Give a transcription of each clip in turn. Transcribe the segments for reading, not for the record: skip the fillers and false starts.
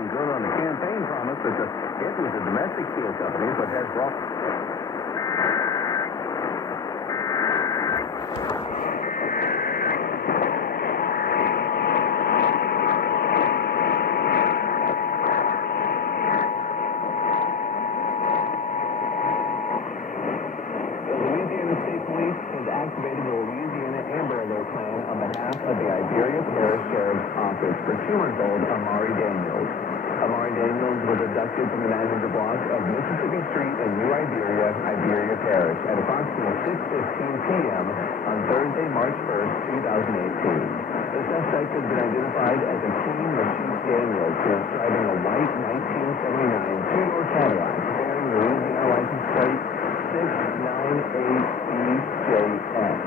Good on the campaign promise that it was a domestic steel company, but had brought. Activated the Louisiana Amber Alert Plan on behalf of the Iberia Parish Sheriff's Office for 2-month-old Amari Daniels. Amari Daniels was abducted from the 900 block of Mississippi Street in New Iberia, Iberia Parish at approximately 6:15 p.m. on Thursday, March 1st, 2018. The suspect has been identified as Akeem Rashid Daniels, who is driving a white 1979 two-door Cadillac bearing Louisiana license plate 698BJS.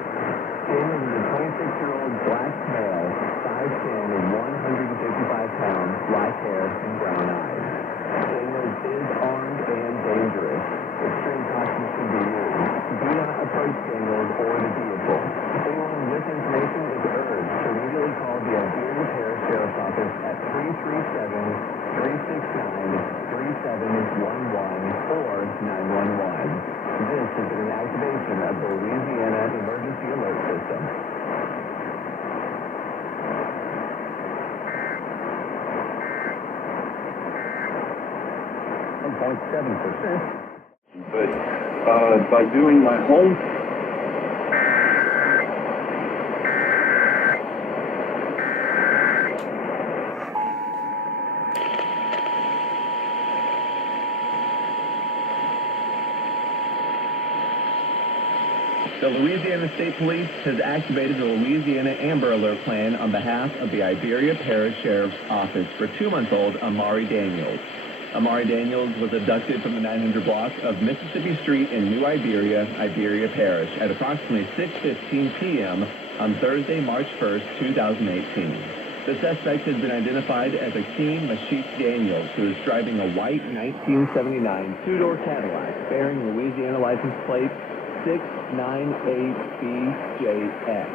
Daniels is a 26-year-old black male, 5'10", and 155 pounds, black hair, and brown eyes. Daniels is armed and dangerous. Extreme caution should be used. Do not approach Daniels or the vehicle. Anyone with information is urged to immediately call the Iberia Parish Sheriff's Office at 337-369-3711 or 911. This has been an activation of the Louisiana Emergency Alert System. But by doing my home The Louisiana State Police has activated the Louisiana Amber Alert Plan on behalf of the Iberia Parish Sheriff's Office for 2-month-old Amari Daniels. Amari Daniels was abducted from the 900 block of Mississippi Street in New Iberia, Iberia Parish at approximately 6:15 p.m. on Thursday, March 1st, 2018. The suspect has been identified as Akeem Rashid Daniels, who is driving a white 1979 two-door Cadillac bearing Louisiana license plate 698BJS.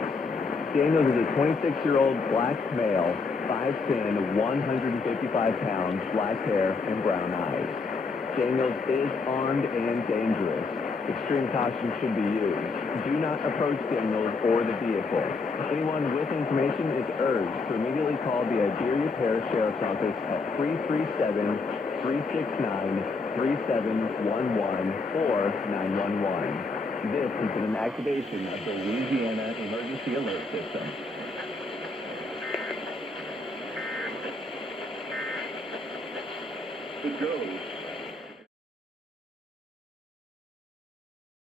Daniels is a 26-year-old black male, 5'10", 155 pounds, black hair, and brown eyes. Daniels is armed and dangerous. Extreme caution should be used. Do not approach Daniels or the vehicle. Anyone with information is urged to immediately call the Iberia Parish Sheriff's Office at 337-369-3711 or 911. This has been an activation of the Louisiana Emergency Alert System. to go